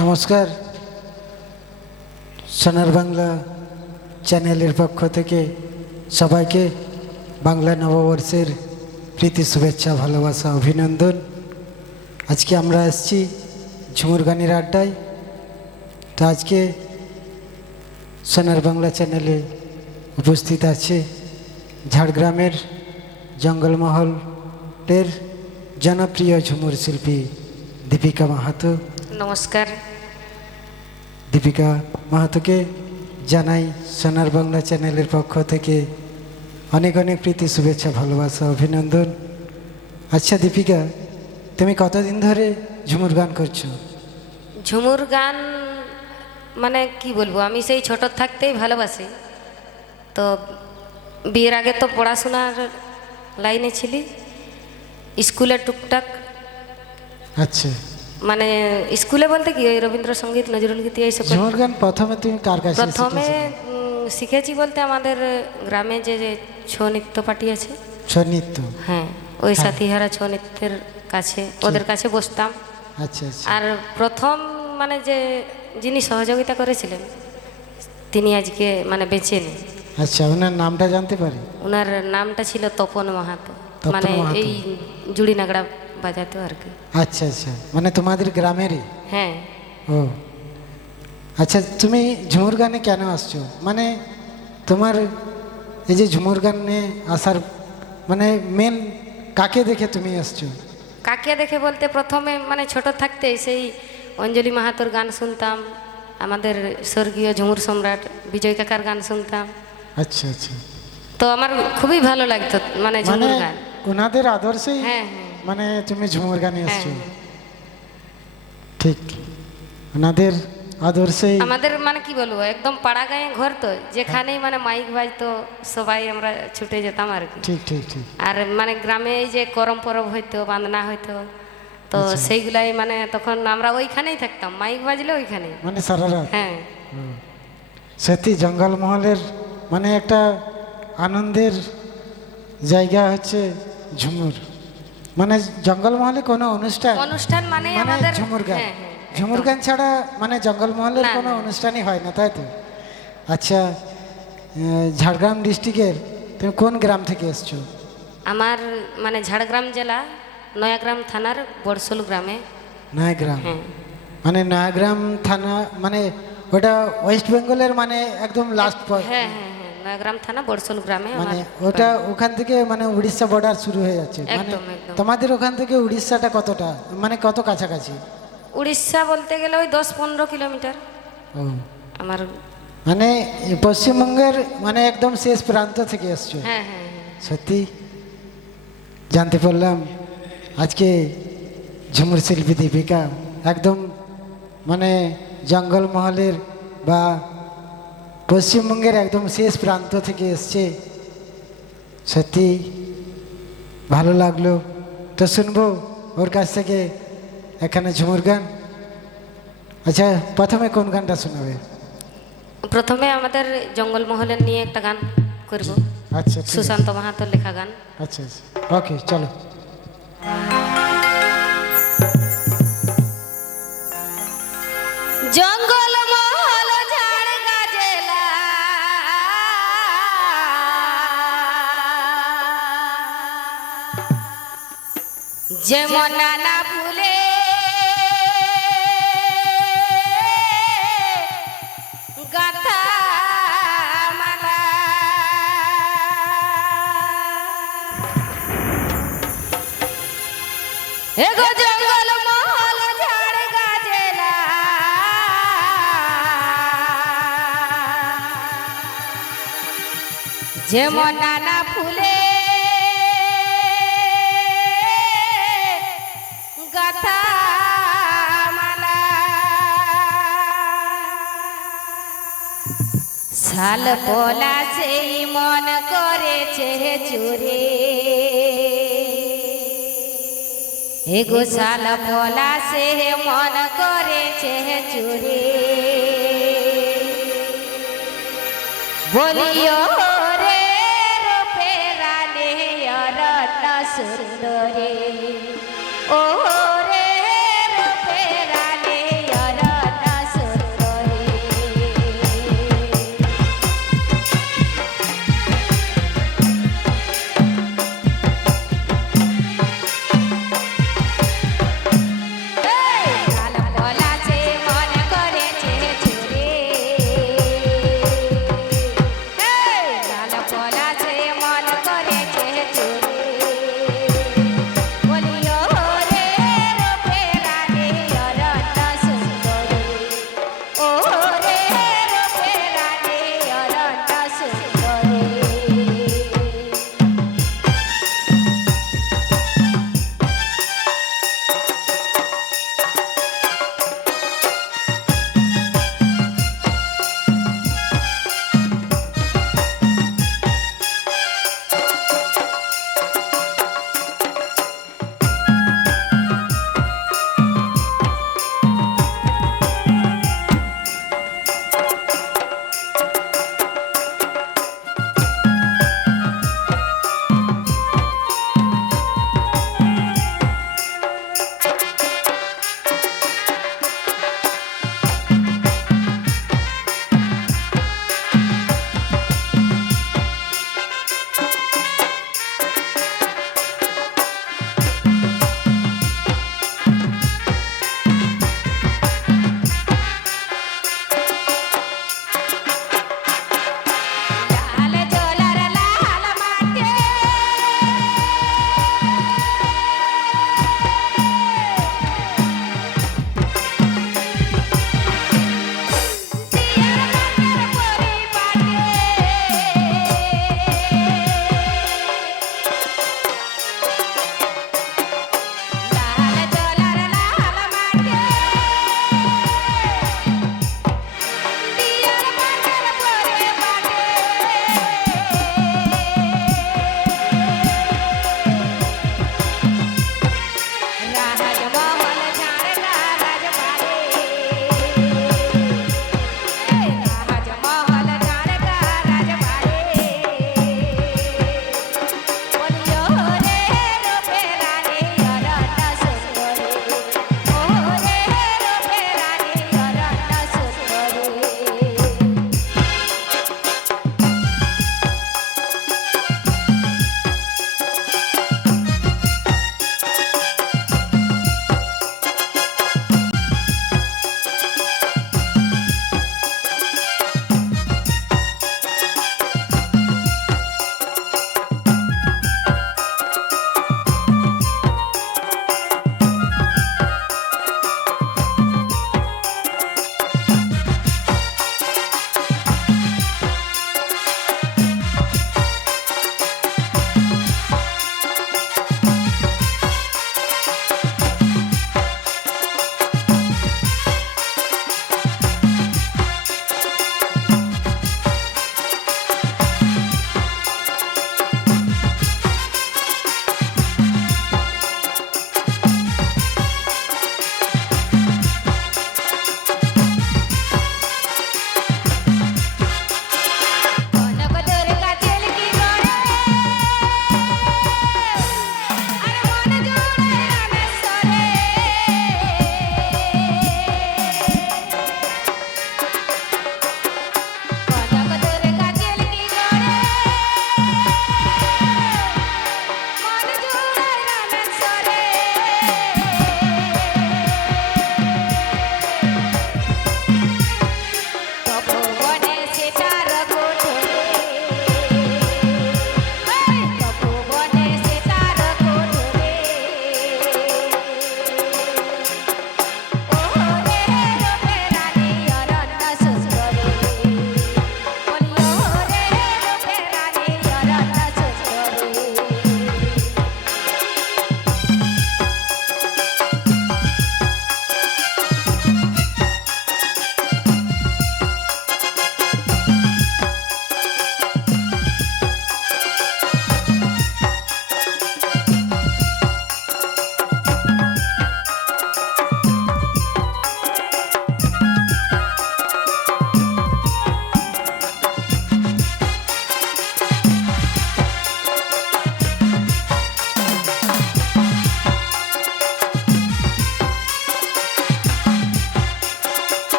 নমস্কার। সোনার বাংলা চ্যানেলের পক্ষ থেকে সবাইকে বাংলা নববর্ষের প্রীতি শুভেচ্ছা, ভালোবাসা, অভিনন্দন। আজকে আমরা আসছি ঝুমুর গানের আড্ডায়। তো আজকে সোনার বাংলা চ্যানেলে উপস্থিত আছে ঝাড়গ্রামের জঙ্গলমহলের জনপ্রিয় ঝুমুর শিল্পী দীপিকা মাহাতো। নমস্কার। দীপিকা মাহাতোকে জানাই সোনার বাংলা চ্যানেলের পক্ষ থেকে অনেক অনেক প্রীতি শুভেচ্ছা, ভালোবাসা, অভিনন্দন। আচ্ছা দীপিকা, তুমি কতদিন ধরে ঝুমুর গান করছো? ঝুমুর গান মানে কি বলবো, আমি সেই ছোট থাকতেই ভালোবাসি। তো বিয়ের আগে তো পড়াশোনার লাইনে ছিলি, স্কুলে টুকটাক, আচ্ছা, মানে স্কুলে বলতে কি ওই রবীন্দ্রসঙ্গীত, নজরুল গীতি এইসব। ঝুমুর গান প্রথমে তুমি কার কাছে প্রথমে শিখেছিলে? শিখেছি বলতে আমাদের গ্রামে যে ছৌ নৃত্য পার্টি আছে, ছৌ নৃত্য। হ্যাঁ, ওই সাথীহারা ছৌ নৃত্যের কাছে, ওদের কাছে বসতাম। আচ্ছা আচ্ছা। আর প্রথম মানে যে যিনি সহযোগিতা করেছিলেন তিনি আজকে মানে বেঁচে নেই। আচ্ছা, ওনার নামটা জানতে পারি? ওনার নামটা ছিল তপন মাহাতো, তপন মানে মাহাতো। এই জুড়ি নাগড়া বাজাতো আর কি। আচ্ছা আচ্ছা, মানে তোমাদের গ্রামেরই? হ্যাঁ। ও আচ্ছা, তুমি ঝুমুর গানে কেন আসছো? মানে তোমার এই যে ঝুমুর গানে আসার মানে মেন কাকে দেখে তুমি আসছো? কাকে দেখে বলতে প্রথমে মানে ছোট থাকতে সেই অঞ্জলি মাহাতোর গান শুনতাম, আমাদের স্বর্গীয় ঝুমুর সম্রাট বিজয় কাকার গান শুনতাম। আচ্ছা আচ্ছা, তো আমার খুবই ভালো লাগতো মানে মানে ঝুমুর গান। ওনাদের আদর্শেই হ্যাঁ হ্যাঁ মানে তুমি ঝুমুর গানে হ্যাঁ, আসছো? হ্যাঁ। ঠিক, ওনাদের আদর্শেই। আমাদের মানে কি বলবো, একদম পাড়া গাঁয়ে ঘর, তো যেখানেই মানে মাইক বাজতো সবাই আমরা ছুটে যেতাম আর কি। ঠিক ঠিক ঠিক। আর মানে গ্রামে এই যে করম পরব হইতো, বান্দনা হইতো, তো আচ্ছা। সেইগুলাই মানে তখন আমরা ওইখানেই থাকতাম, মাইক বাজলে ওইখানেই। মানে সারা রাত? হ্যাঁ। সত্যি জঙ্গলমহলের মানে একটা আনন্দের জায়গা হচ্ছে ঝুমুর। মানে জঙ্গলমহলে কোনো অনুষ্ঠান অনুষ্ঠান মানে মানে আমাদের ঝুমুর গান। হ্যাঁ, হ্যাঁ, ঝুমুর একদম। গান ছাড়া মানে জঙ্গলমহলের না, কোনো না। অনুষ্ঠানই হয় না, তাই তো? আচ্ছা, ঝাড়গ্রাম ডিস্ট্রিক্টের তুমি কোন গ্রাম থেকে এসছো? আমার মানে ঝাড়গ্রাম জেলা নয়াগ্রাম থানার বড়শোল গ্রামে। নয়াগ্রাম? হ্যাঁ মানে নয়াগ্রাম থানা মানে ওটা ওয়েস্ট বেঙ্গলের মানে একদম লাস্ট? হ্যাঁ হ্যাঁ হ্যাঁ, নয়াগ্রাম থানা বড়শোল গ্রামে মানে আমার ওটা বাড়ি। ওখান থেকে মানে উড়িষ্যা বর্ডার শুরু হয়ে যাচ্ছে? মানে একদম একদম। তোমাদের ওখান থেকে উড়িষ্যাটা কতটা, মানে কত কাছাকাছি? উড়িষ্যা বলতে গেলে ওই 10-15 কিলোমিটার ও, আমার। মানে পশ্চিমবঙ্গের মানে একদম শেষ প্রান্ত থেকে এসছো? হ্যাঁ হ্যাঁ হ্যাঁ। সত্যি জানতে পারলাম আজকে ঝুমুর শিল্পী দীপিকা একদম মানে জঙ্গলমহলের বা পশ্চিমবঙ্গের একদম শেষ প্রান্ত থেকে এসছে। সত্যি ভালো লাগলো। তো শুনবো ওর কাছ থেকে এখানে ঝুমুর গান। আচ্ছা, প্রথমে কোন গানটা শোনাবে? প্রথমে আমাদের জঙ্গলমহলের নিয়ে একটা গান করব, আচ্ছা, ঠিক আছে। সুশান্ত মাহাতোর লেখা গান। আচ্ছা আচ্ছা, ওকে, চলো। জঙ্গলমহল ঝাড়গ্রাম জেলা, যেমন নানা ফুলে গাথা মালা, এগো জঙ্গলমহল ঝাড়গ্রাম জেলা, যেমন নানা ফুলে গাথা মালা, শাল পোলা সেই মন করেছে চুরে, এগো শাল পোলা সে মন করেছে চুরে, বলিও রে রূপে রানে রত্ন সুন্দরে, ও রে রূপে রানে রত্ন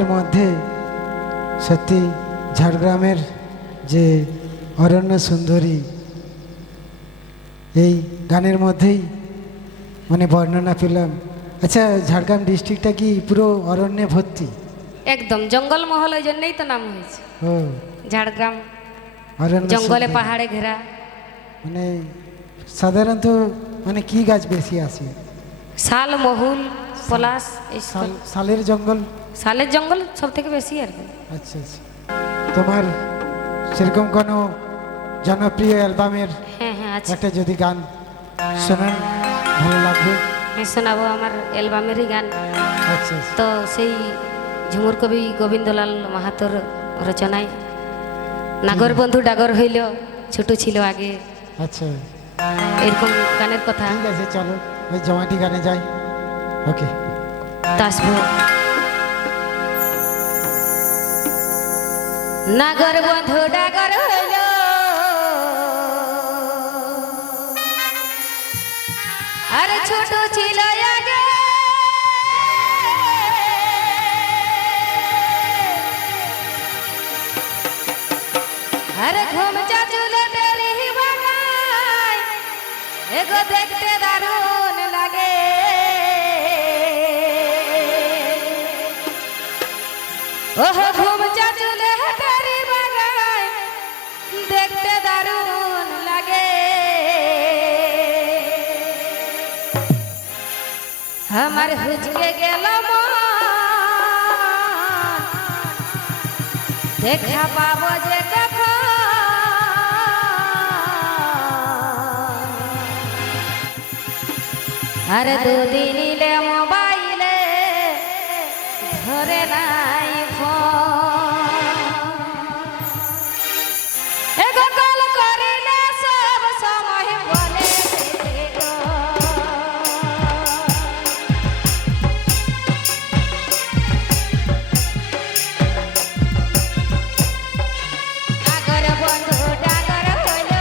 গানের মধ্যে সত্যি ঝাড়গ্রামের যে অরণ্য সুন্দরী এই গানের মধ্যেই মানে বর্ণনা পেলাম। আচ্ছা, ঝাড়গ্রাম ডিস্ট্রিক্টটা কি পুরো অরণ্যে ভর্তি? একদম জঙ্গলমহল, ওই জন্যই তো নাম হয়েছে ও, ঝাড়গ্রাম। অরণ্য জঙ্গলে সুন্দরী। পাহাড়ে ঘেরা। মানে সাধারণত মানে কি গাছ বেশি আছে? শাল, মহুল, পলাশ, এই শালের জঙ্গল। শালের জঙ্গল সব থেকে বেশি আর কি। আচ্ছা আচ্ছা, তোমার সেরকম কোনো জনপ্রিয় অ্যালবামের হ্যাঁ হ্যাঁ আছে। একটা যদি গান শোনান ভালো লাগবে। হ্যাঁ শোনাবো আমার অ্যালবামেরই গান। আচ্ছা আচ্ছা, তো সেই ঝুমুর কবি গোবিন্দলাল মাহাতোর রচনায় নাগর বন্ধু ডাগর হইল ছোট ছিল আগে, আচ্ছা এরকম গানের কথা। ঠিক আছে, চলো ওই জমাটি গানে যাই। ওকে, তো আসবো। নাগর বন্ধু ডাগর হইল আরে ছোট ছিল আগে, আরে ঘুম চাচুলে তেরি বাগায় এগো দেখতে দারুণ লাগে, ওহ ঘুম চাচুলে তেরি বাগায় দেখতে দারুণ লাগে, আমার হুজকে গেল মন দেখা পাবো যে কখন, আরে দুদিন ইলে মোবাইলে ধরে নাই ফোন, এগো কল করিলে সব সময় বলে গো, ডাগর বন্ধু ডাগর হইল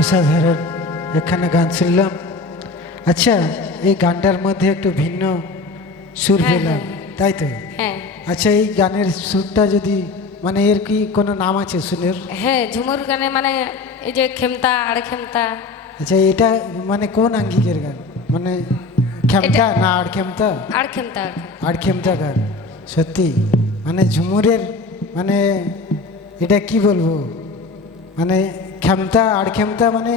অসাধারণ এখানে গান শুনলাম। আচ্ছা, এই গানটার মধ্যে একটু ভিন্ন সুর হ্যাঁ, পেলাম, তাই তো? হ্যাঁ আচ্ছা, এই গানের সুরটা যদি মানে এর কি কোনো নাম আছে সুরের? হ্যাঁ, ঝুমুর গানে মানে এই যে খেমতা আর খেমতা। আচ্ছা, এটা মানে কোন আঙ্গিকের গান? মানে খেমতা না আড় খেমতা? আর খেমতা আড় খেমতা গান। সত্যি মানে ঝুমুরের মানে এটা কি বলবো, মানে ক্ষমতা আর ক্ষমতা মানে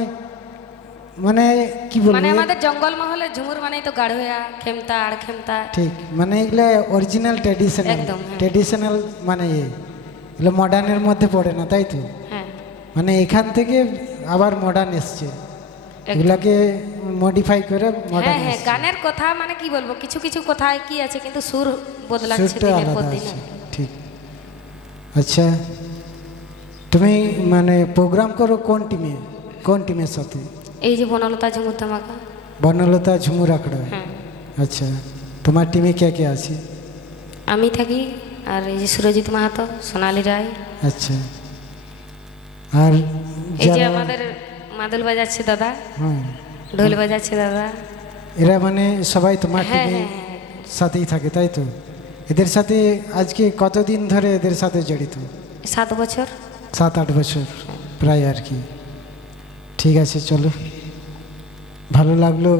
মানে কি বলবো মানে আমাদের জঙ্গল মহলে ঝুমুর মানে তো গাঢ়য়া খেমতা আর খেমতা। ঠিক মানে এগুলো অরিজিনাল ট্র্যাডিশনাল একদম, হ্যাঁ। ট্র্যাডিশনাল মানে এগুলো মডার্নের মধ্যে পড়ে না তাই তো? হ্যাঁ মানে এখান থেকে আবার মডার্ন এসছে, এগুলাকে মডিফাই করে হ্যাঁ মডার্ন হ্যাঁ গানের কথা মানে কি বলবো, কিছু কিছু কথায় কি আছে কিন্তু সুর বদলাচ্ছে সুরটা দিনের পর আলাদা দিন। আছে ঠিক। আচ্ছা তুমি মানে প্রোগ্রাম করো কোন টিমের সাথে? এই যে বনলতা ঝুমুর ধামাকা। বনলতা ঝুমুর আখড়া। হ্যাঁ আচ্ছা তোমার টিমে কে আছে? আমি থাকি, আর এই যে সুরজিৎ মাহাতো, সোনালী রায়, আচ্ছা আর এই যে যারা আমাদের মাদল বাজাচ্ছে দাদা, হ্যাঁ ঢোল বাজাচ্ছে দাদা। এরা মানে সবাই তোমার হ্যাঁ টিমের হ্যাঁ হ্যাঁ সাথেই থাকে তাই তো? এদের সাথে আজকে কতদিন ধরে এদের সাথে জড়িত? 7 বছর। 7-8 বছর প্রায় আর কি। ঠিক আছে চলো, ভালো লাগলো